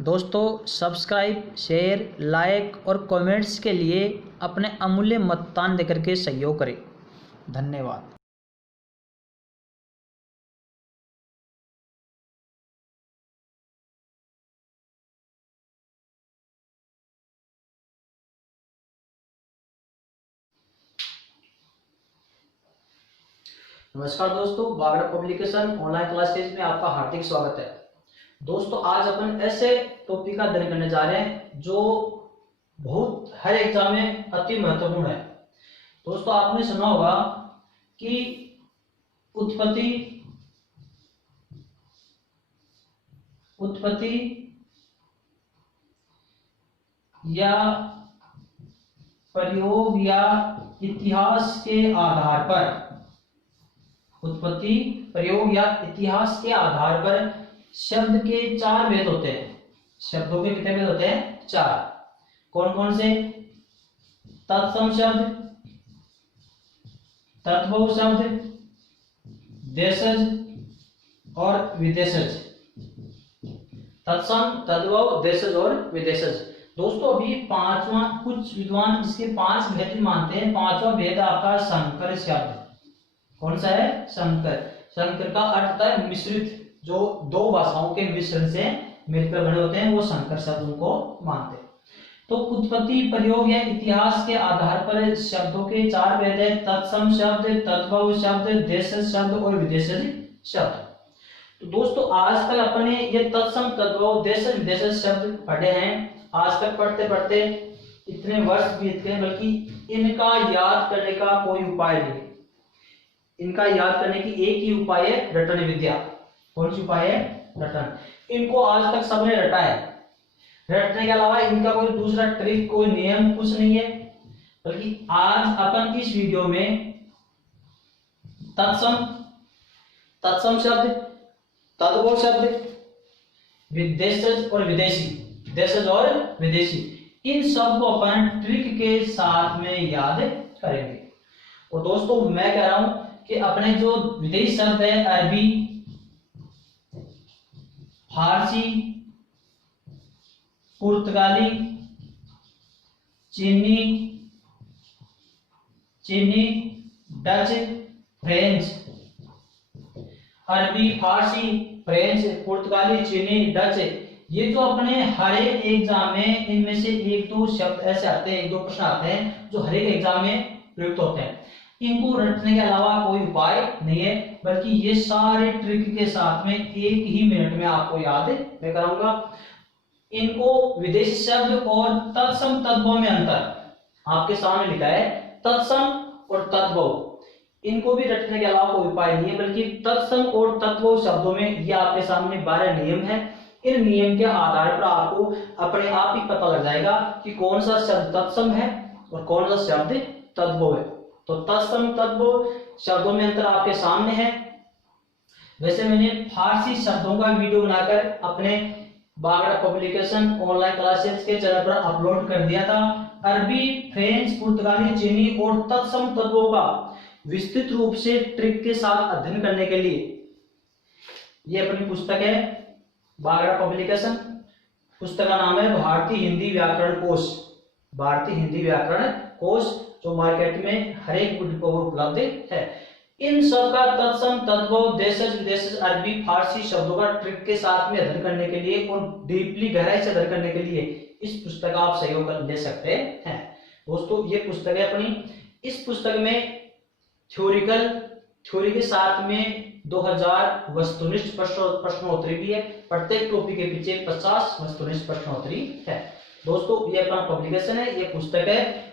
दोस्तों subscribe, share, like और comments के लिए अपने अमूल्य मतदान देकर के सहयोग करें। धन्यवाद। नमस्कार दोस्तों, बागड़ा पब्लिकेशन ऑनलाइन क्लासेज में आपका हार्दिक स्वागत है। दोस्तों आज अपन ऐसे टॉपिक का अध्ययन करने जा रहे हैं जो बहुत हर एग्जाम में अति महत्वपूर्ण है। दोस्तों आपने सुना होगा कि उत्पत्ति या प्रयोग या इतिहास के आधार पर उत्पत्ति, प्रयोग या इतिहास के आधार पर शब्द के 4 भेद होते हैं। शब्दों के कितने भेद होते हैं? 4। कौन कौन से? तत्सम शब्द, तद्भव शब्द, देशज और विदेशज। तत्सम, तद्भव, देशज और विदेशज। दोस्तों अभी पांचवा, कुछ विद्वान इसके 5 भेद मानते हैं। 5वां भेद आपका संकर शब्द। कौन सा है? संकर। संकर का अर्थ होता है मिश्रित, जो 2 भाषाओं के मिश्रण से मिलकर बने होते हैं, वो संकर शब्द उनको मानते हैं। तो उत्पत्ति, प्रयोग या इतिहास के आधार पर शब्दों के 4 भेद है। तत्सम शब्द, तद्भव शब्द, देशज शब्द और विदेशज शब्द। तो दोस्तों आज तक अपने ये तत्सम, तद्भव, देशज, विदेशज शब्द पढ़े हैं। आज तक पढ़ते पढ़ते इतने वर्ष बीत गए, बल्कि इनका याद करने का कोई उपाय नहीं। इनका याद करने की एक ही उपाय है, रटन विद्या। कौन सी उपाय है? रटन। इनको आज तक सबने रटा है। रटने के अलावा इनका कोई दूसरा ट्रिक, कोई नियम कुछ नहीं है। बल्कि आज अपन इस वीडियो में तत्सम शब्द, तद्भव शब्द, विदेशज और विदेशी, देशज और विदेशी, इन सब को अपन ट्रिक के साथ में याद करेंगे। और दोस्तों मैं कह रहा हूं कि अपने जो विदेशी शब्द है, अरबी, फारसी, पुर्तगाली, चीनी, डच, फ्रेंच। अरबी, फारसी, फ्रेंच, पुर्तगाली, चीनी, डच, ये जो अपने हर एक एग्जाम में इनमें से 1-2 शब्द ऐसे आते हैं, 1-2 प्रश्न आते हैं जो हर एक एग्जाम में प्रयुक्त होते हैं। इनको रटने के अलावा कोई उपाय नहीं है, बल्कि ये सारे ट्रिक के साथ में 1 ही मिनट में आपको याद मैं कराऊंगा। इनको विदेशी शब्द और तत्सम, तद्भव में अंतर आपके सामने लिखा है। तत्सम और तद्भव, इनको भी रटने के अलावा कोई उपाय नहीं है, बल्कि तत्सम और तद्भव शब्दों में ये आपके सामने 12 नियम है। इन नियम के आधार पर आपको अपने आप ही पता लग जाएगा कि कौन सा शब्द तत्सम है और कौन सा शब्द तद्भव है। तो तत्सम, तद्भव शब्दों में अंतर आपके सामने है। वैसे मैंने फारसी शब्दों का वीडियो बनाकर अपने बागड़ा पब्लिकेशन ऑनलाइन क्लासेस के चैनल पर अपलोड कर दिया था। अरबी, फ्रेंच, पुर्तगाली, चीनी और तत्सम तद्भव का विस्तृत रूप से ट्रिक के साथ अध्ययन करने के लिए ये अपनी पुस्तक है, बागड़ा पब्लिकेशन। पुस्तक का नाम है भारतीय हिंदी व्याकरण कोश। भारतीय हिंदी व्याकरण कोश, जो मार्केट में हर एक बुक पर उपलब्ध है। इन सब का तत्सम, तद्भव, देशज, विदेशज, अरबी, फारसी शब्दों का ट्रिक के साथ में अध्ययन करने के लिए और डीपली गहराई से अध्ययन करने के लिए इस पुस्तक का आप सहयोग ले सकते हैं। दोस्तों ये पुस्तक है अपनी। इस पुस्तक में थ्योरी के साथ में 2000 वस्तुनिष्ठ प्रश्नोत्तरी भी है। प्रत्येक टॉपिक के पीछे 50 वस्तुनिष्ठ प्रश्नोत्तरी है। दोस्तों ये अपना पब्लिकेशन है, ये पुस्तक है।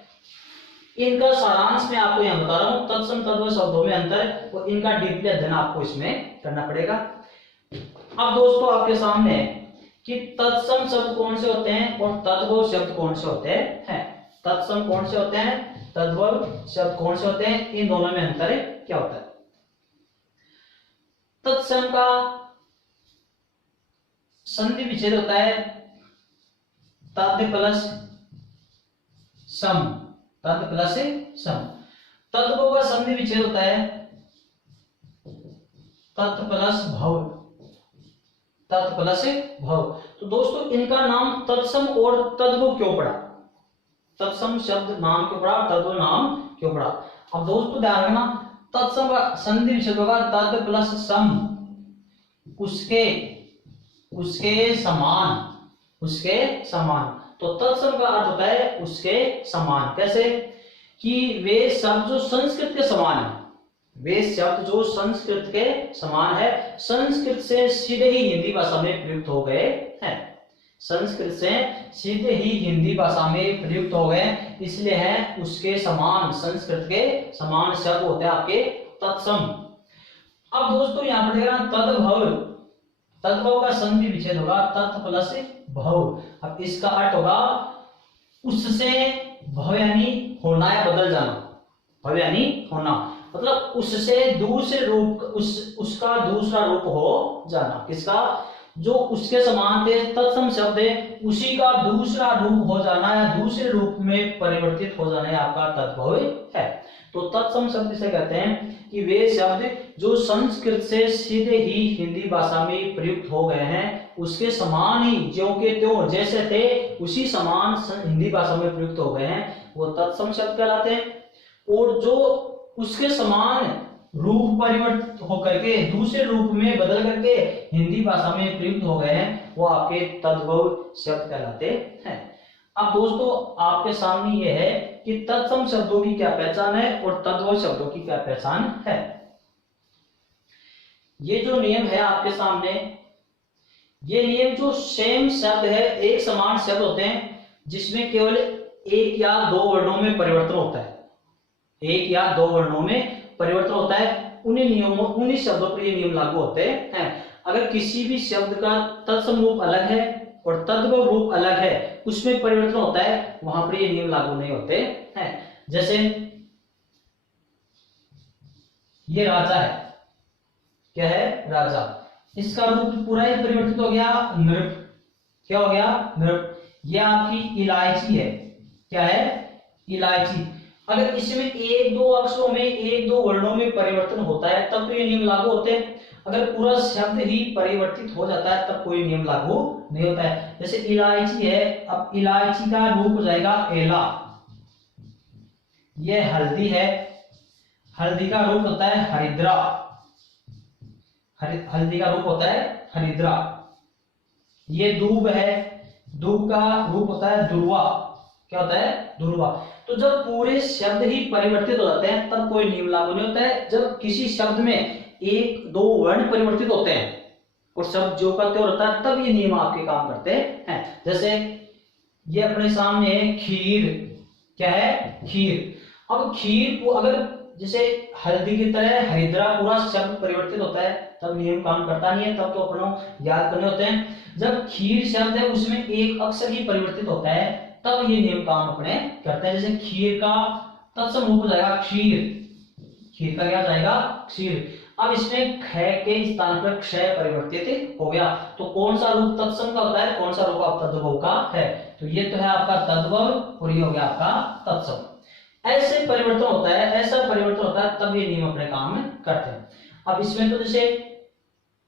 इनका सारांश मैं आपको यहां बता रहा हूं। तत्सम, तद्भव शब्दों में अंतर और इनका डीपली अध्ययन आपको इसमें करना पड़ेगा। अब दोस्तों आपके सामने है कि तत्सम शब्द कौन से होते हैं और तद्भव शब्द कौन से होते हैं। तत्सम कौन से होते हैं, तद्भव शब्द कौन से होते हैं, इन दोनों में अंतर क्या होता है। तत्सम का संधि विच्छेद होता है तद्ध प्लस सम, तद्ध प्लस सम। तद्भव का संधि विच्छेद होता है तत् प्लस भव। तत् प्लस भव। तो दोस्तों इनका नाम तत्सम और तद्भव क्यों पड़ा, तत्सम शब्द नाम क्यों पड़ा, तद्भव नाम क्यों पड़ा। अब दोस्तों ध्यान रखना, तत्सम का संधि विच्छेद होगा तद प्लस सम, उसके उसके समान, उसके समान। तो तत्सम का अर्थ होता है उसके समान। कैसे कि वे शब्द जो संस्कृत के समान है, वे शब्द जो संस्कृत के समान है, संस्कृत से सीधे ही हिंदी भाषा में प्रयुक्त हो गए हैं, संस्कृत से सीधे ही हिंदी भाषा में प्रयुक्त हो गए, इसलिए है उसके समान, संस्कृत के समान शब्द होते हैं आपके तत्सम। अब दोस्तों यहाँ पर देखना तद्भव, तद्भव का संधि विच्छेद होगा तत् प्लस भव। अब इसका अर्थ होगा उससे भव यानी होना या बदल जाना, भव यानी होना, मतलब उससे दूसरे रूप, उसका दूसरा रूप हो जाना। किसका, जो उसके समान थे तत्सम शब्द है, उसी का दूसरा रूप हो जाना या दूसरे रूप में परिवर्तित हो जाना आपका तद्भव है। तो तत्सम शब्द इसे कहते हैं कि वे शब्द जो संस्कृत से सीधे ही हिंदी भाषा में प्रयुक्त हो गए हैं, उसके समान ही ज्यों के त्यों जैसे थे उसी समान हिंदी भाषा में प्रयुक्त हो गए हैं, वो तत्सम शब्द कहलाते हैं। और जो उसके समान रूप परिवर्तित होकर के दूसरे रूप में बदल करके हिंदी भाषा में प्रयुक्त हो गए हैं, वो आपके तद्भव शब्द कहलाते हैं। अब दोस्तों आपके सामने ये है कि तत्सम शब्दों की क्या पहचान है और तद्भव शब्दों की क्या पहचान है। ये जो नियम है आपके सामने, ये नियम जो सेम शब्द है, एक समान शब्द होते हैं जिसमें केवल एक या दो वर्णों में परिवर्तन होता है, एक या दो वर्णों में परिवर्तन होता है, उन्हीं नियमों, उन्हीं शब्दों पर ये नियम लागू होते हैं। अगर किसी भी शब्द का तत्सम रूप अलग है और तद्भव रूप अलग है, उसमें परिवर्तन होता है, वहां पर ये नियम लागू नहीं होते हैं। जैसे ये राजा है, क्या है, राजा, इसका रूप पूरा ही परिवर्तित हो गया, नृप, क्या हो गया, नृप। ये आपकी इलायची है, क्या है, इलायची। अगर इसमें एक दो अक्षरों में, एक दो वर्णों में परिवर्तन होता है तब तो ये नियम लागू होते हैं। अगर पूरा शब्द ही परिवर्तित हो जाता है तब कोई नियम लागू नहीं होता है। जैसे इलायची है, अब इलायची का रूप हो जाएगा एला। ये हल्दी है, हल्दी का रूप होता है हरिद्रा, हल्दी का रूप होता है हरिद्रा। ये दूब है, दूब का रूप होता है दुर्वा, क्या होता है, दुर्वा। तो जब पूरे शब्द ही परिवर्तित हो जाते हैं तब कोई नियम लागू नहीं होता है। जब किसी शब्द में एक दो वर्ण परिवर्तित होते हैं और शब्द जो का त्यों रहता है तब ये नियम आपके काम करते हैं। जैसे ये अपने सामने है खीर, क्या है, खीर। अब खीर को अगर जैसे हल्दी की तरह हरिद्रा पूरा शब्द परिवर्तित होता है तब नियम काम करता नहीं है, तब तो अपनों याद करने होते हैं। जब खीर शब्द है उसमें एक अक्षर ही परिवर्तित होता है तब ये नियम काम अपने करते हैं। जैसे खीर का तत्सम रूप हो जाएगा क्षीर, खीर का क्या जाएगा, क्षीर। अब इसमें ख के स्थान पर क्षय परिवर्तित हो गया, तो कौन सा रूप तत्सम का होता है, कौन सा रूप आप तद्भव का है, तो ये तो है आपका तद्भव और ये हो गया आपका तत्सम। ऐसे परिवर्तन होता है, ऐसा परिवर्तन होता है तब ये नियम अपने काम करते हैं। अब इसमें तो जैसे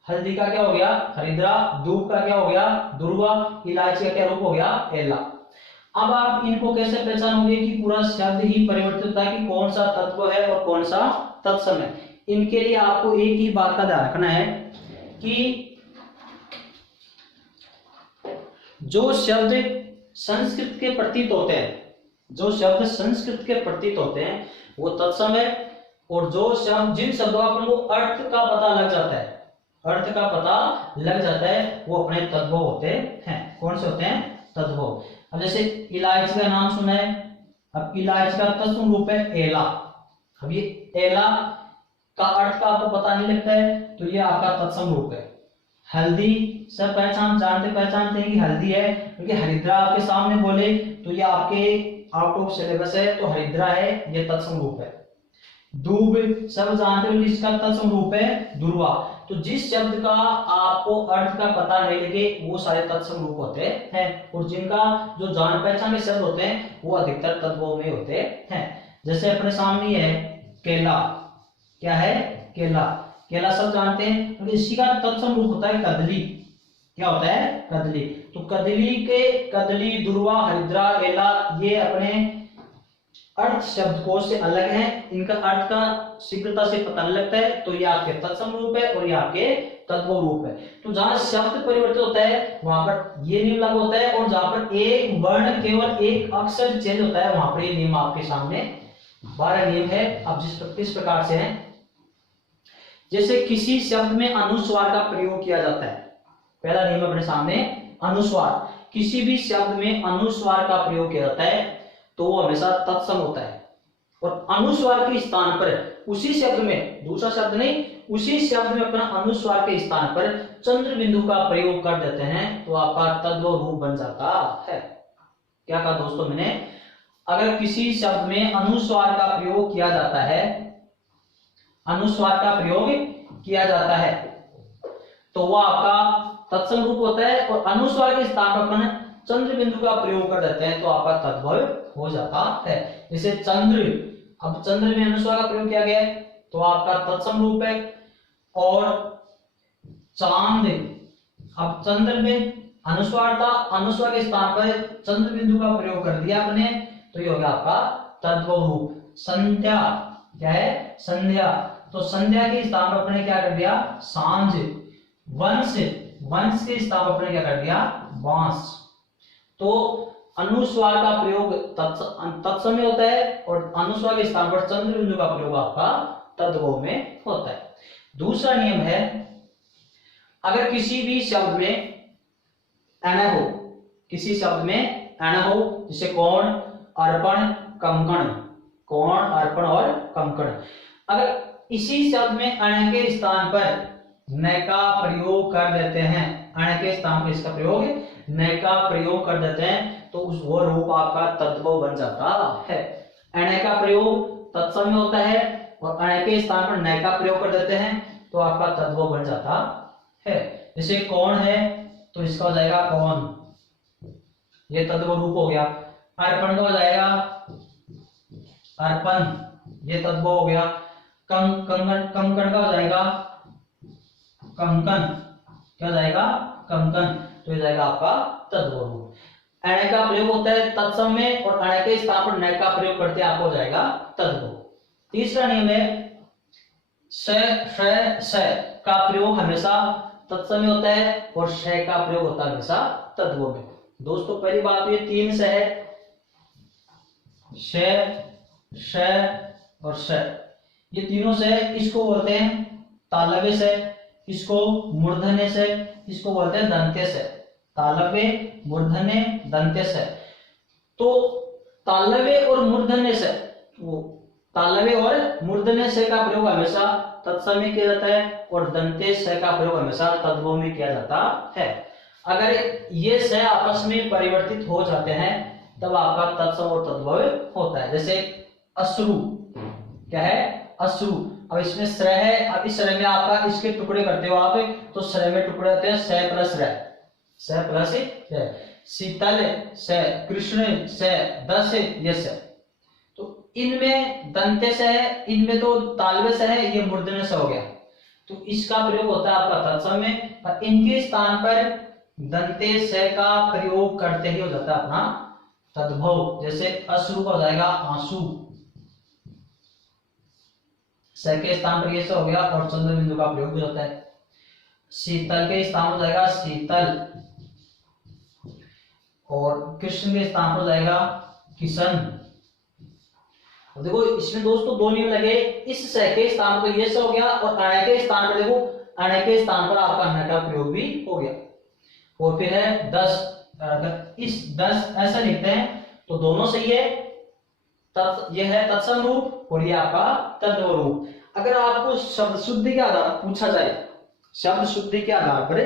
हल्दी का क्या हो गया, हरिद्रा, दूब का क्या हो गया, दुर्वा, इलायची का क्या रूप हो गया, एला। अब आप इनको कैसे पहचानोगे कि पूरा शब्द ही परिवर्तित होता है कि कौन सा तत्व है और कौन सा तत्सम है। इनके लिए आपको एक ही बात का ध्यान रखना है कि जो शब्द संस्कृत के प्रतीत होते हैं, जो शब्द संस्कृत के प्रतीत होते हैं वो तत्सम है, और जो शब्द, जिन शब्दों का को अर्थ का पता लग जाता है, अर्थ का पता लग जाता है, वो अपने तद्भव होते हैं। कौन से होते हैं, तद्भव। अब जैसे इलायची का नाम सुना है, अब इलायची का तत्सम रूप है एला। अब ये एला का अर्थ का आपको पता नहीं लगता है तो ये आपका तत्सम रूप है। हल्दी सब पहचानते हैं कि हल्दी है, क्योंकि हरिद्रा आपके सामने बोले तो ये आपके आउट ऑफ सिलेबस है, तो हरिद्रा है, ये तत्सम रूप है। दूब सब जानते हो इसका तत्सम रूप है दुर्वा। तो जिस शब्द का आपको अर्थ का पता नहीं लगे वो सारे तत्सम रूप होते हैं, और जिनका जो जान पहचान के शब्द होते हैं वो अधिकतर तद्भव में होते हैं। जैसे अपने सामने है केला, क्या है, केला, केला सब जानते हैं, क्योंकि इसी का तत्सम रूप होता है कदली, क्या होता है, कदली। तो कदली के कदली, दुर्वा, हरिद्रा, एला, ये अपने अर्थ शब्दकोश से अलग है, इनका अर्थ का शीघ्रता से पता नहीं लगता है। तो ये आपके तत्सम रूप है और ये आपके तद्भव रूप है। तो जहां शब्द परिवर्तित होता है वहां पर ये नियम लागू होता है, और जहां पर एक वर्ण केवल एक अक्षर चेंज होता है वहां पर ये नियम आपके सामने 12 नियम है। अब किस प्रकार से है, जैसे किसी शब्द में अनुस्वार का प्रयोग किया जाता है, पहला नियम अपने सामने, अनुस्वार। किसी भी शब्द में अनुस्वार का प्रयोग किया जाता है तो वो हमेशा तत्सम होता है, और अनुस्वार के स्थान पर उसी शब्द में, दूसरा शब्द नहीं, उसी शब्द में अपना अनुस्वार के स्थान पर चंद्र बिंदु का प्रयोग कर देते हैं तो आपका तद्भव रूप बन जाता है। क्या कहा दोस्तों मैंने, अगर किसी शब्द में अनुस्वार का प्रयोग किया जाता है, अनुस्वार का प्रयोग किया जाता है तो वह आपका तत्सम रूप होता है, और अनुस्वार के स्थान पर अपन चंद्र बिंदु का प्रयोग कर देते हैं तो आपका तद्भव हो जाता है। जैसे चंद्र, अब चंद्र में अनुस्वार का प्रयोग किया गया है तो आपका तत्सम रूप है, और चांद, अब चंद्र में अनुस्वार था, अनुस्वार के स्थान पर चंद्र बिंदु का प्रयोग कर दिया आपने तो ये हो गया आपका तद्भव रूप। संध्या, क्या है, संध्या, तो संध्या के स्थान पर अपने क्या कर दिया, सांझ। वंश, वंश के स्थान पर अपने क्या कर दिया, बांस। तो अनुस्वार का प्रयोग तत्सम में होता है, और अनुस्वार के स्थान पर चंद्र बिंदु का प्रयोग आपका तद्भव में होता है। दूसरा नियम है, अगर किसी भी शब्द में अण हो, किसी शब्द में अण हो, जैसे कोण, अर्पण, कंकण, कोण, अर्पण और कंकण, अगर इसी शब्द में अण के स्थान पर न का प्रयोग कर देते हैं, अण के स्थान पर इसका प्रयोग न का प्रयोग कर देते हैं तो उस वो रूप आपका तद्भव बन जाता है। अण का प्रयोग तत्सम में होता है और अण के स्थान पर न का प्रयोग कर देते हैं तो आपका तद्भव बन जाता है। जैसे कौन है तो इसका हो जाएगा कौन, ये तद्भव रूप हो गया। अर्पण का हो जाएगा अर्पण, ये तद्भव हो गया। कंकण, कंकण का हो जाएगा कंकन, क्या हो जाएगा, कंकन, तो ये जाएगा आपका तद्भव रूप। अण का प्रयोग होता है तत्सम में और अण के स्थान पर न का प्रयोग करते हैं आपको हो जाएगा तद्भव। तीसरा नियम है, स, श, स का प्रयोग हमेशा तत्सम में होता है और श का प्रयोग होता है हमेशा तद्भव में। दोस्तों पहली बात ये तीन स है, श, श और श, ये तीनों से, इसको बोलते हैं तालव्य से, इसको मूर्धन्य से, इसको बोलते हैं दंत्य से। तालव्य, मूर्धन्य, दंत्य से। तो तालव्य और मूर्धन्य से, वो तालव्य और मूर्धन्य से का प्रयोग हमेशा तत्सम में किया जाता है और दंत्य से का प्रयोग हमेशा तद्भव में किया जाता है। अगर ये से आपस में परिवर्तित हो जाते हैं तब आपका तत्सम और तद्भव होता है। जैसे अश्रु, क्या है, अश्रु, अब इसमें श्रय है, अब इस श्रय में आपका इसके टुकड़े करते हो आप तो श्रय में टुकड़े होते हैं स प्लस र, स प्लस र। शीतल स, कृष्ण स, दस यस। तो इनमें दंत्य से है, इनमें तो तालव्य से है, ये मूर्धन्य से हो गया तो इसका प्रयोग होता है आपका तत्सम में, और इनके स्थान पर दंत्य से का प्रयोग करते ही हो जाता है अपना तद्भव। जैसे अश्रु का हो जाएगा आंसू, स के स्थान पर ये से हो गया और चंद्र बिंदु का प्रयोग भी होता है। शीतल के स्थान पर जाएगा शीतल और कृष्ण के स्थान पर जाएगा किशन। देखो इसमें दोस्तों दो नियम लगे, इस स के स्थान पर ये से हो गया और अण के स्थान पर देखो अण के स्थान पर आपका न का प्रयोग भी हो गया। और फिर है 10, अगर इस 10 ऐसा लिखते हैं तो दोनों सही है, यह है तत्सम रूप और ये आपका तद्भव रूप। अगर आपको शब्द शुद्धि के आधार पर पूछा जाए, शब्द शुद्धि के आधार पर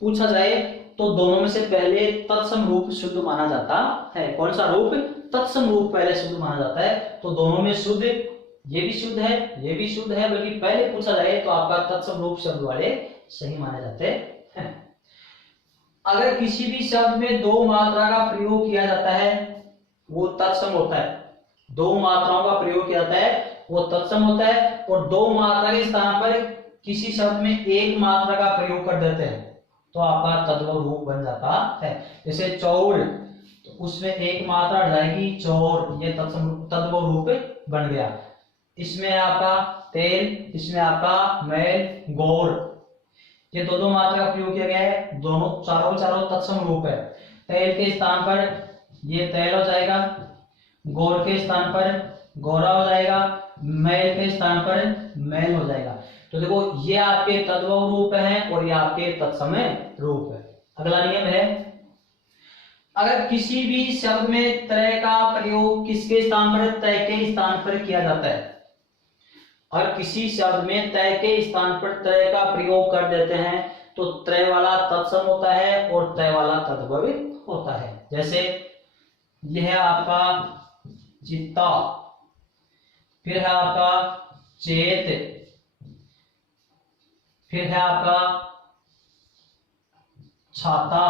पूछा जाए तो दोनों में से पहले तत्सम रूप शुद्ध माना जाता है। कौन सा रूप, तत्सम रूप पहले शुद्ध माना जाता है। तो दोनों में शुद्ध, ये भी शुद्ध है, ये भी शुद्ध है, बल्कि पहले पूछा जाए तो आपका तत्सम रूप शब्द वाले सही माने जाते हैं। अगर किसी भी शब्द में दो मात्रा का प्रयोग किया जाता है वो तत्सम होता है। दो मात्राओं का प्रयोग किया जाता है वो तत्सम होता है, और दो मात्रा के स्थान पर किसी शब्द में एक मात्रा का प्रयोग कर देते हैं तो आपका तद्भव रूप बन जाता है। जैसे चौर, तो उसमें एक मात्रा हट जाएगी चौर, ये तद्भव रूप बन गया। इसमें आपका तेल, इसमें आपका मैल, गौर, ये दो मात्रा का प्रयोग किया गया है, दोनों चारों चारों तत्सम रूप है। तेल के स्थान पर ये तेल हो जाएगा, गौर के स्थान पर गौरा हो जाएगा, मैल के स्थान पर मैल हो जाएगा। तो देखो ये आपके तद्भव रूप हैं और ये आपके तत्समय रूप है। अगला नियम है, अगर किसी भी शब्द में त्रय का प्रयोग किसके स्थान पर, तय के स्थान पर किया जाता है। और किसी शब्द में तय के स्थान पर त्रय का प्रयोग कर देते हैं तो त्रय वाला तत्सम होता है और तय वाला तद्भव होता है। जैसे यह है आपका चित्ता, फिर है आपका चेत, फिर है आपका छाता,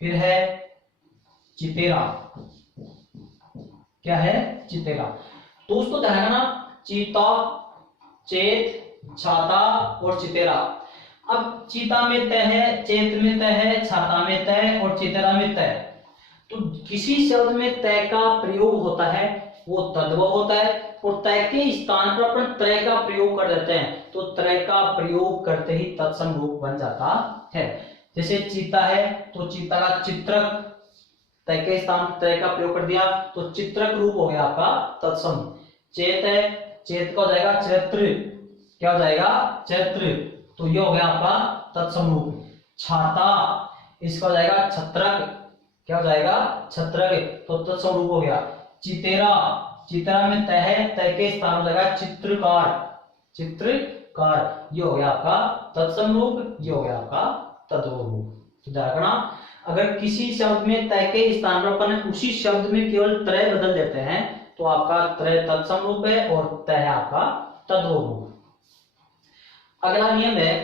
फिर है चितेरा। क्या है? चितेरा। तो उसको ध्यान रखना, चीता, चेत, छाता और चितेरा। अब चीता में तय है, चेत में तय है, छाता में तय और चितेरा में तय। तो किसी शब्द में तय का प्रयोग होता है वो तद्भव होता है, और तय के स्थान पर अपन त्रय का प्रयोग कर देते हैं तो त्रय का प्रयोग करते ही तत्सम रूप बन जाता है। जैसे चीता है तो चीता का चित्रक, तय के स्थान पर त्रय का प्रयोग कर दिया तो चित्रक रूप हो गया आपका तत्सम। चेत है, चेत का हो जाएगा चैत्र, क्या हो जाएगा? चैत्र, तो ये हो गया आपका तत्सम रूप। छाता, इसका हो जाएगा छत्रक, क्या हो जाएगा? छत्रक, तो तत्सम रूप हो गया। चितेरा, चितेरा में तय है, तय के स्थान हो जाएगा चित्रकार, चित्रकार, ये हो गया आपका तत्सम रूप, ये हो गया आपका तद्भव रूप। तो ध्यान रखना, अगर किसी शब्द में तय के स्थान पर अपन उसी शब्द में केवल त्रय बदल देते हैं तो आपका त्रय तत्सम रूप है और तय है आपका तद्भव रूप। अगला नियम है,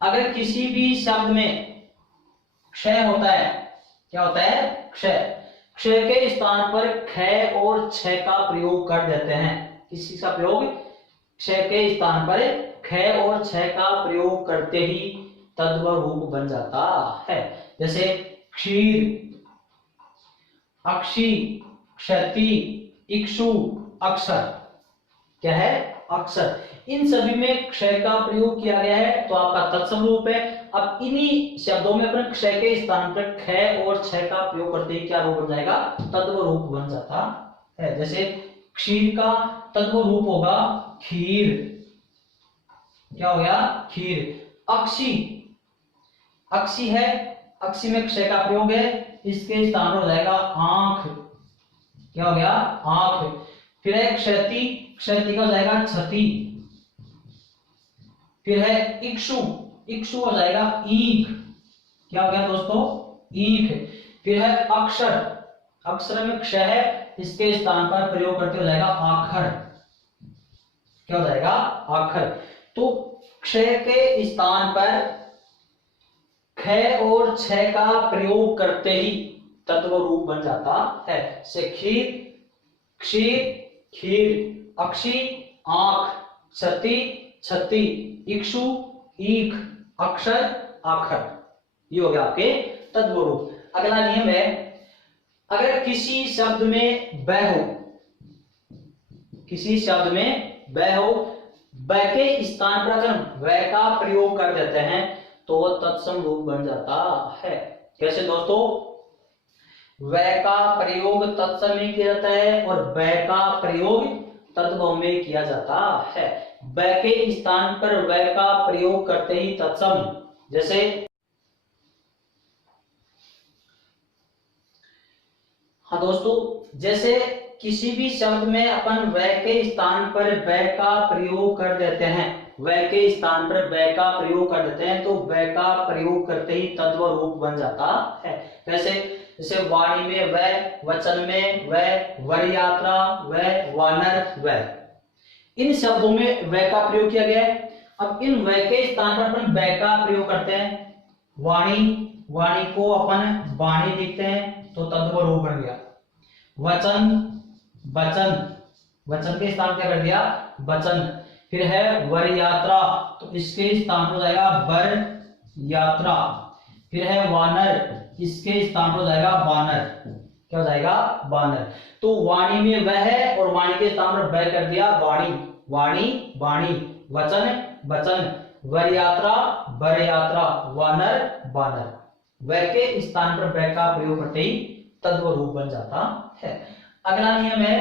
अगर किसी भी शब्द में क्षय होता है, क्या होता है? क्षय, क्षय के स्थान पर क्षय और क्षय का प्रयोग कर देते हैं। किसी का प्रयोग, क्षय के स्थान पर क्षय और क्षय का प्रयोग करते ही तद्भव रूप बन जाता है। जैसे क्षीर, अक्षी, क्षति, इक्षु, अक्षर, क्या है? अक्षर। इन सभी में क्षय का प्रयोग किया गया है तो आपका तत्सम रूप है। अब इन्हीं शब्दों में अपन क्षय के स्थान पर क्षय और क्षय का प्रयोग करते ही क्या रूप बन जाएगा? तद्भव रूप बन जाता है। जैसे क्षीर का तद्भव रूप होगा खीर, क्या हो गया? खीर। अक्षी, अक्षी है, अक्षी में क्षय का प्रयोग है, इसके स्थान पर हो जाएगा आंख, क्या हो गया? आंख। फिर है क्षति, क्षति का हो जाएगा छति। फिर है इक्षु, इक्षु हो जाएगा ईख, क्या हो गया दोस्तों? ईख। फिर है अक्षर, अक्षर में क्षय है, इसके स्थान पर प्रयोग करते हो जाएगा आखर, क्या हो जाएगा? आखर। तो क्षय के स्थान पर क्षय और क्षय का प्रयोग करते ही तत्व रूप बन जाता है। से खीर, क्षीर, खीर, अक्षी, आंख, क्षति, छति, इक्षु, ईख, अक्षर, आखर, ये हो गया आपके तद्भव रूप। अगला नियम है, अगर किसी शब्द में ब हो, किसी शब्द में ब हो, ब के स्थान पर अगर व का प्रयोग कर देते हैं तो वह तत्सम रूप बन जाता है। कैसे दोस्तों? व का प्रयोग तत्सम में किया जाता है और ब का प्रयोग तद्भव में किया जाता है। ब के स्थान पर व का प्रयोग करते ही तत्सम। जैसे हाँ दोस्तों, जैसे किसी भी शब्द में अपन व के स्थान पर व का प्रयोग कर देते हैं, व के स्थान पर व का प्रयोग कर देते हैं तो व का प्रयोग करते ही तद्भव रूप बन जाता है। कैसे? जैसे वाणी में व, वचन में व, वर यात्रा व, वानर व, इन शब्दों में व का प्रयोग किया गया है। अब इन व के स्थान पर अपन व का प्रयोग करते हैं। वाणी, वाणी को अपन वाणी लिखते हैं तो तद्भव रूप बन गया। वचन, वचन, वचन के स्थान क्या कर दिया? वचन। फिर है वर यात्रा, तो इसके स्थान पर हो जाएगा वर यात्रा। फिर है वानर, इसके स्थान पर हो जाएगा बानर। क्या हो जाएगा? बानर। तो वाणी में वह है और वाणी के स्थान पर वह कर दिया वाणी, वाणी वाणी, वचन वचन, वर यात्रा वर यात्रा, वानर बानर। वह के स्थान पर वह का प्रयोग करते ही तद्भव रूप बन जाता है। अगला नियम है,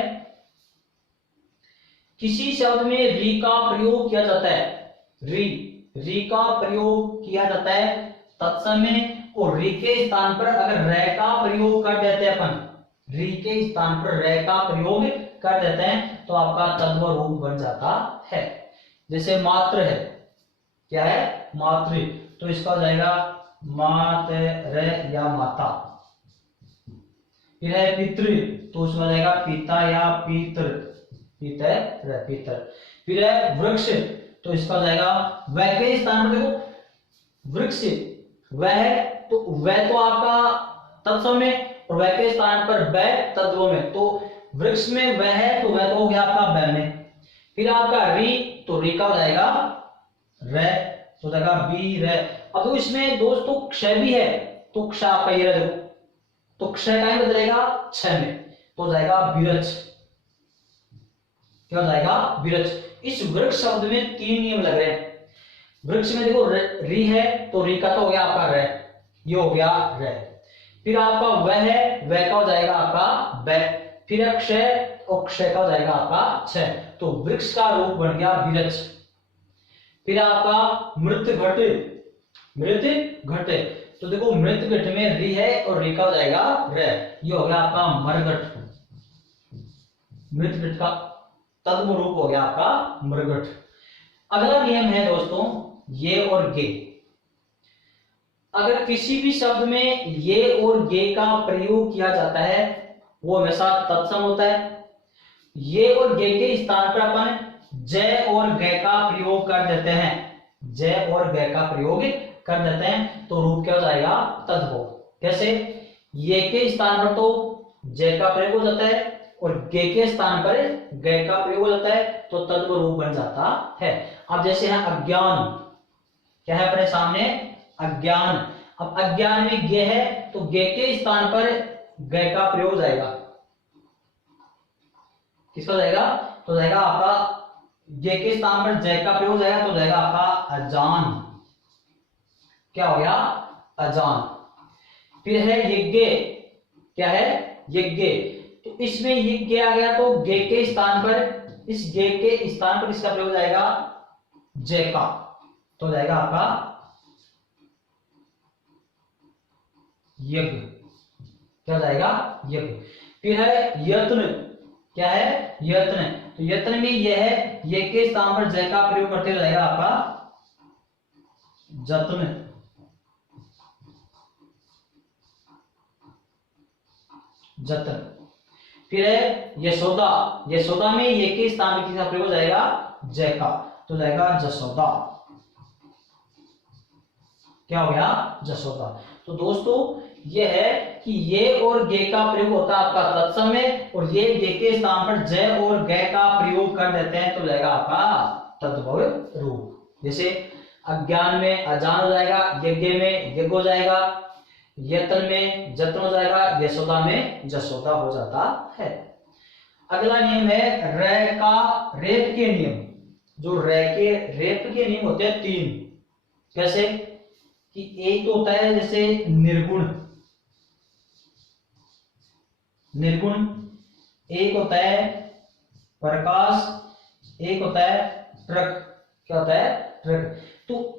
किसी शब्द में री का प्रयोग किया जाता है, री का प्रयोग किया जाता है तत्समय, और री के स्थान पर अगर रे का प्रयोग कर देते हैं अपन, री के स्थान पर रे का प्रयोग कर देते हैं तो आपका तद्भव रूप बन जाता है। जैसे मात्र है, क्या है? मातृ, तो इसका हो जाएगा मातृ या माता। फिर है पितृ, तो उसमें हो जाएगा पिता या पितृ, पितर पितर। फिर है वृक्ष, तो इसका हो जाएगा वह के स्थान पर, देखो वृक्ष वह है, तो वह तो आपका तत्सम में और वह के स्थान पर वह तद्भव में, तो वृक्ष में वह है तो वह तो हो गया आपका वह में। फिर आपका री, तो री का हो जाएगा रे, तो हो जाएगा बी रे। अब तो इसमें दोस्तों क्षय भी है, तो क्ष आपका ये रहा, तो क्षय का बदलेगा क्षय में, तो हो जाएगा विरच। क्या हो जाएगा? विरच। इस वृक्ष शब्द में 3 नियम लग रहे हैं। वृक्ष में देखो री है, तो री का तो हो गया आपका रे, ये हो गया रे। फिर आपका वह है, वह का हो जाएगा आपका वह। फिर अक्षय, और क्षय का हो जाएगा आपका क्षय, तो वृक्ष का रूप बन गया विरच। फिर आपका मृत घट, मृत घट, तो देखो मृत घट में री है और री का हो जाएगा रे, ये हो गया आपका मरघट। मृत घट का तद्भव रूप हो गया आपका मृगट। अगला नियम है दोस्तों ये और गे। अगर किसी भी शब्द में ये और गे का प्रयोग किया जाता है वो हमेशा तत्सम होता है। ये और गे के स्थान पर अपन जय और गय का प्रयोग कर देते हैं, जय और गय का प्रयोग कर देते हैं तो रूप क्या हो जाएगा? तद्भव। कैसे? ये के स्थान पर तो जय का प्रयोग हो जाता है और गे के स्थान पर गय का प्रयोग हो जाता है तो तद्भव रूप बन जाता है। अब जैसे है अज्ञान, क्या है अपने सामने? अज्ञान। अब अज्ञान में गे है तो गे के स्थान पर गय का प्रयोग हो जाएगा, किसका हो जाएगा? तो जाएगा आपका गे के स्थान पर जय का प्रयोग हो जाएगा तो जाएगा आपका अजान। क्या हो गया? अजान। फिर है यज्ञ, क्या है? यज्ञ, तो इसमें यज्ञ आ गया तो गे के स्थान पर, इस गे के स्थान पर इसका प्रयोग हो जाएगा जय का, तो हो जाएगा आपका यज्ञ। क्या हो जाएगा? यज्ञ। फिर है यत्न, क्या है? यत्न, तो यत्न में यह है, ये के स्थान पर जय का प्रयोग करते हो जाएगा आपका जत्न। जतन। फिर है यशोदा, यशोदा में ये के स्थान पर किसका प्रयोग हो जाएगा? जय का, तो जाएगा जसोदा। क्या हो गया? जसोदा। तो दोस्तों ये है कि ये और गे का प्रयोग होता है आपका तत्सम में और ये गे के स्थान पर जय और गय का प्रयोग कर देते हैं तो जाएगा आपका तद्भव रूप। जैसे अज्ञान में अजान हो जाएगा, यज्ञ में यज्ञ हो जाएगा, यत्न में जत्न हो जाएगा, यशोदा में जसोदा हो जाता है। अगला नियम है रे का रेप के नियम। जो रे के रेप के नियम होते हैं 3। कैसे? कि एक तो होता है जैसे निर्गुण, निर्गुण, एक होता है प्रकाश, एक होता है ट्रक। क्या होता है? ट्रक। तो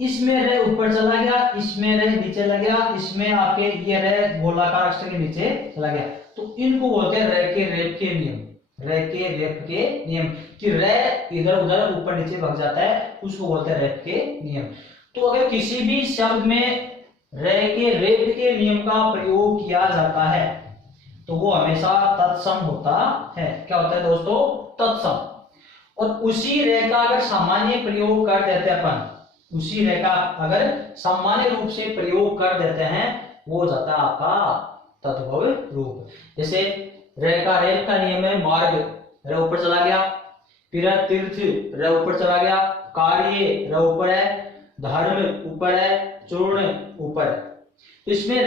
इसमें रे ऊपर चला गया, इसमें रे नीचे चला गया, इसमें आके ये रे गोलाकार अक्षर के नीचे चला गया, तो इनको बोलते हैं रे के रेप के नियम। रे के रेप के नियम कि रे इधर उधर ऊपर नीचे भाग जाता है, उसको बोलते हैं रेप के नियम। तो अगर किसी भी शब्द में रे के रेप के नियम का प्रयोग किया जाता है तो वो हमेशा तत्सम होता है। क्या होता है दोस्तों? तत्सम। और उसी रे का अगर सामान्य प्रयोग कर देते हैं अपन, उसी रे का अगर सामान्य रूप से प्रयोग कर देते हैं वो हो जाता है आपका तद्भव रूप। जैसे रे का रेप का नियम है मार्ग, रे ऊपर चला गया, फिर है तीर्थ, र ऊपर चला गया, कार्य र ऊपर है, धर्म ऊपर है, चूर्ण ऊपर है। तो इसमें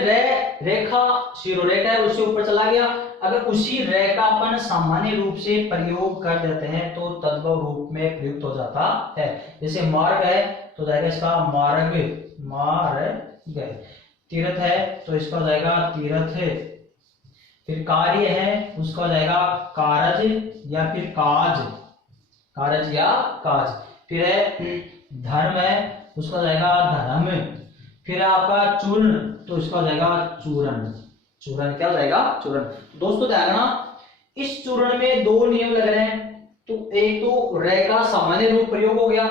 रेखा शिरोरेखा है उससे ऊपर चला गया। अगर उसी रे का अपन सामान्य रूप से प्रयोग कर देते हैं तो तद्भव रूप में प्रयुक्त हो जाता है। जैसे मार्ग है तो जाएगा इसका मार्ग, मार्ग। तीर्थ है तो इसका हो जाएगा तीर्थ। फिर कार्य है उसका हो जाएगा कारज या फिर काज, कारज या काज। फिर है धर्म है उसका हो जाएगा धर्म। फिर आपका चूर्ण तो इसका हो जाएगा चूर्ण, चूर्ण क्या हो जाएगा चूर्ण। दोस्तों ध्यान रखना इस चूर्ण में दो नियम लग रहे हैं। तो एक तो रे का सामान्य रूप प्रयोग हो गया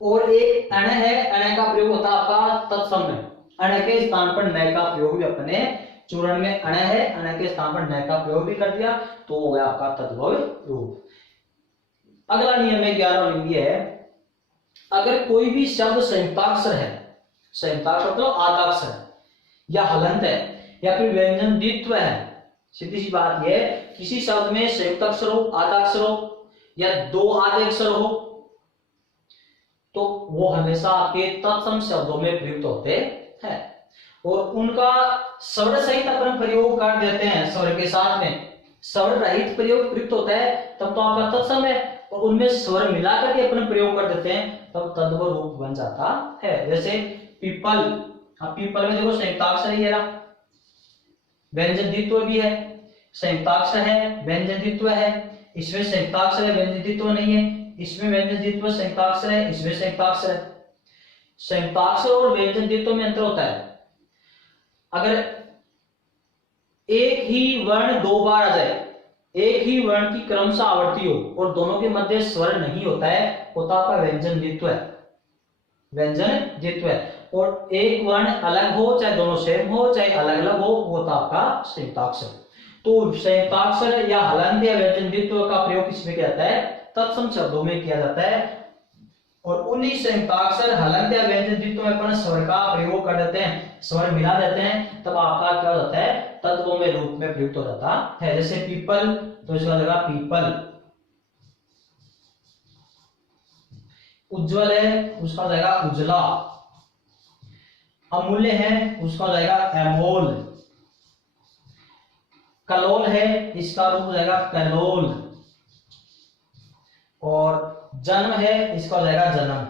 और एक अण है, अण का प्रयोग होता है आपका तत्सम में। अण के स्थान पर नय का प्रयोग भी अपने चूर्ण में अण है, अण के स्थान पर नय का प्रयोग भी कर दिया तो हो गया आपका तद्भव रूप। अगला नियम है 11वां नियम है, अगर कोई भी शब्द संयुक्ताक्षर है, संयुक्ताक्षर मतलब आद्याक्षर या हलंत है या फिर व्यंजन द्वित्व है, सीधी सी बात यह है किसी शब्द में संयुक्त अक्षर हो, आद्याक्षर हो या दो आद्य अक्षर हो तो वो हमेशा आपके तत्सम शब्दों में प्रयुक्त होते हैं और उनका स्वर सहित अपन प्रयोग कर देते हैं। स्वर के साथ में स्वर रहित प्रयोग प्रयुक्त होता है तब तो आपका तत्सम है, और उनमें स्वर मिला करके अपन प्रयोग कर देते हैं तब तद्भव रूप बन जाता है। जैसे पीपल, अब पीपल में देखो संयुक्ताक्षर ही है ना, व्यंजन द्वित्व भी है, संयुक्ताक्षर है व्यंजन द्वित्व है, इसमें संयुक्ताक्षर है व्यंजन द्वित्व नहीं है, इसमें व्यंजन द्वित्व संयुक्ताक्षर है, इसमें संयुक्ताक्षर है। संयुक्ताक्षर और व्यंजन द्वित्व में अंतर होता है, अगर एक ही वर्ण दो बार आ जाए, एक ही वर्ण की क्रमशः आवृत्ति हो और दोनों के मध्य स्वर नहीं होता है, होता आपका व्यंजन द्वित्व है, व्यंजन द्वित्व है। और एक वर्ण अलग हो चाहे दोनों सेम हो चाहे अलग अलग हो वो होता आपका संयुक्ताक्षर। तो संयुक्ताक्षर या हलंत या व्यंजन द्वित्व का प्रयोग किसमें किया जाता है, तत्सम शब्दों में किया जाता है। और उन्हीं संयुक्ताक्षर हलंत या व्यंजन द्वित्व में अपन स्वर का प्रयोग कर देते हैं, स्वर मिला देते हैं तब आपका क्या हो जाता है, तत्वों में रूप में प्रयुक्त हो जाता है। जैसे पीपल तो इसका जगह पीपल, उज्जवल है उसका जाएगा उजला, अमूल्य है उसका जाएगा अमोल, कलोल है इसका रूप जाएगा कलोल, और जन्म है इसका हो जाएगा जन्म,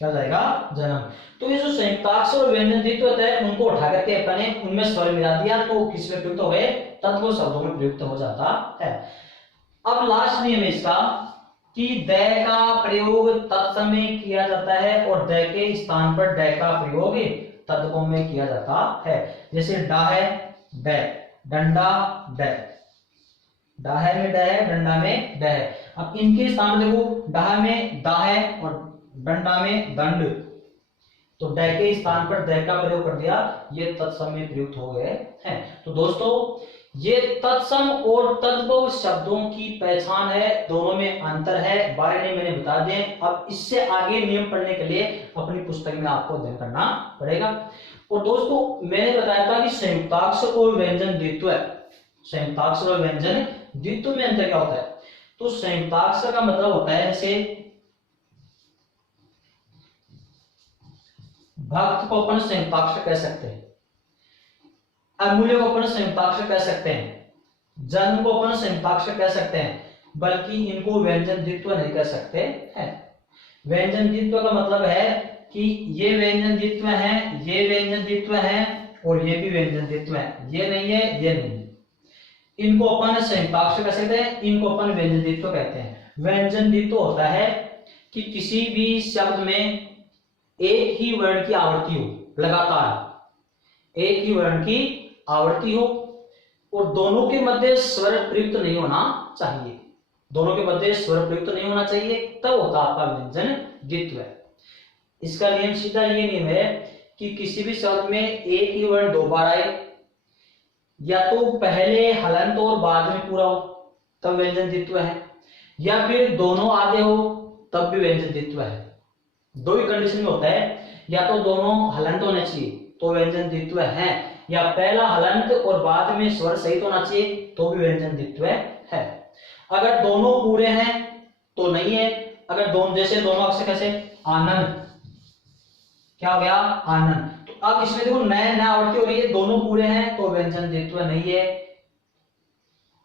क्या जाएगा जन्म। तो ये जो संयुक्ताक्षर और व्यंजन द्वित्व होता है उनको उठा करके अपने उनमें स्वर मिला दिया तो किसमें प्रयुक्त हो गए, तत्व शब्दों में प्रयुक्त हो जाता है। अब लास्ट नियम इसका कि द का प्रयोग तत्सम में किया जाता है और द के स्थान पर ड का प्रयोग तत्वों में किया जाता है। जैसे डा है ड, डंडा ड, डाहे में ड है, डंडा में ड है। अब इनके स्थान देखो, डाह में दा है और डंडा में दंड, तो ड के स्थान पर द का प्रयोग कर दिया, ये तत्सम में प्रयुक्त हो गए हैं। तो दोस्तों ये तत्सम और तद्भव शब्दों की पहचान है, दोनों में अंतर है, 12 नियम मैंने बता दिए। अब इससे आगे नियम पढ़ने के लिए अपनी पुस्तक में आपको अध्ययन करना पड़ेगा। और दोस्तों मैंने बताया था कि संयुक्ताक्षर और व्यंजन द्वित्व है, संयुक्ताक्षर और व्यंजन द्वित्व में अंतर क्या होता है। तो संयुक्ताक्षर का मतलब होता है जैसे भक्त को अपन संयुक्ताक्षर कह सकते हैं, अमूल्य को अपन संयुक्ताक्षर कह सकते हैं, जन्म को अपन संयुक्ताक्षर कह सकते हैं, बल्कि इनको व्यंजन द्वित्व नहीं कह सकते हैं। व्यंजन द्वित्व का मतलब है कि ये व्यंजन द्वित्व है, ये व्यंजन द्वित्व है और ये भी व्यंजन द्वित्व है, ये नहीं है ये नहीं है, इनको अपन संयुक्ताक्षर कह सकते हैं, इनको अपन व्यंजन द्वित्व कहते हैं। व्यंजन द्वित्व होता है कि किसी भी शब्द में एक ही वर्ण की आवृत्ति हो, लगातार एक ही वर्ण की आवृत्ति हो और दोनों के मध्य स्वर प्रयुक्त नहीं होना चाहिए, दोनों के मध्य स्वर प्रयुक्त नहीं होना चाहिए, तब होता आपका व्यंजन द्वित्व। इसका नियम सीधा ये नियम है कि किसी भी शब्द में एक ही वर्ण दो बार आए, या तो पहले हलंत और बाद में पूरा हो तब व्यंजन द्वित्व है, या फिर दोनों आधे हो तब भी व्यंजन द्वित्व है। दो ही कंडीशन में होता है, या तो दोनों हलंत होने चाहिए तो व्यंजन द्वित्व है, या पहला हलंत और बाद में स्वर सहित होना चाहिए तो भी व्यंजन द्वित्व है। अगर दोनों पूरे हैं तो नहीं है। अगर दोनों, जैसे दोनों अक्षर कैसे, आनंद, क्या हो गया, आनंद। तो अब इसमें देखो नए नया आवृत्ति हो रही है, दोनों पूरे हैं तो व्यंजन द्वित्व नहीं है।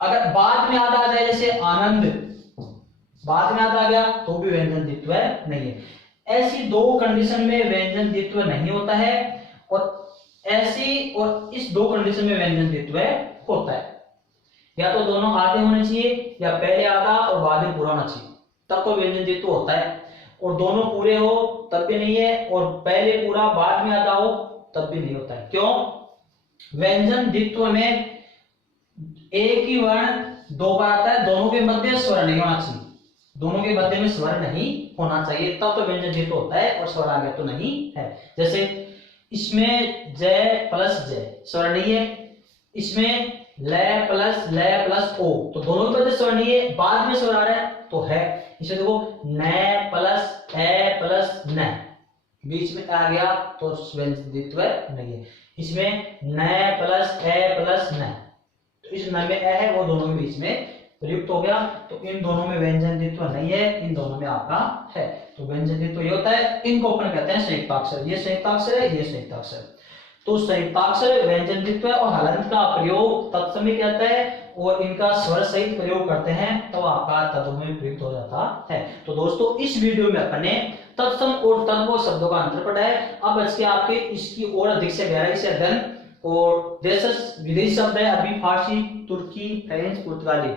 अगर बाद में याद आ जाए जैसे आनंद, बाद में याद आ गया तो भी व्यंजन द्वित्व नहीं है। ऐसी दो कंडीशन में व्यंजन द्वित्व नहीं होता है, और ऐसी और इस दो कंडीशन में व्यंजन द्वित्व होता है। या तो दोनों आधे होने चाहिए, या पहले आधा और बाद में पूरा होना चाहिए, तब तो व्यंजन द्वित्व होता है। और दोनों पूरे हो तब भी नहीं है, और पहले पूरा बाद में आधा हो तब भी नहीं होता है। क्यों? व्यंजन द्वित्व में एक ही वर्ण दो बार आता है, दोनों के मध्य स्वर नहीं होना चाहिए, दोनों के मध्य में स्वर नहीं होना चाहिए, तब तो व्यंजन द्वित्व होता है, और स्वर आ गया तो नहीं है। जैसे इसमें जय प्लस जय स्वर नहीं है, इसमें ल प्लस ओ, तो दोनों के मध्य स्वर नहीं है, बाद में स्वर आ रहा है तो है। इसमें देखो न प्लस ए प्लस न, बीच में आ गया तो व्यंजन द्वित्व नहीं है। इसमें न प्लस ए प्लस न, तो इस न में ए है, वो दोनों के बीच में प्रयुक्त हो गया, तो इन दोनों में व्यंजन द्वित्व नहीं है, इन दोनों में आपका है। तो व्यंजन द्वित्व ये होता है, इनको अपन कहते हैं संयुक्ताक्षर। ये संयुक्ताक्षर है, ये संयुक्ताक्षर। तो संयुक्ताक्षर व्यंजन द्वित्व और हलंत का प्रयोग तत्समय कहता है, और इनका स्वर सहित प्रयोग करते हैं तो आपका तत्समय प्रयुक्त हो जाता है। तो दोस्तों इस वीडियो में अपने तत्सम और तद्भव शब्दों का अंतर पढ़ा है। अब बच के आपके इसकी और अधिक से गहराई से अध्ययन, और देश विदेशी शब्द है, अरबी, फारसी, तुर्की, फ्रेंच, पुर्तगाली,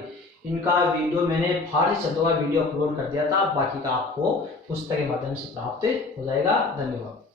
इनका वीडियो मैंने फारसी शब्दों का वीडियो अपलोड कर दिया था, बाकी का आपको पुस्तक के माध्यम से प्राप्त हो जाएगा। धन्यवाद।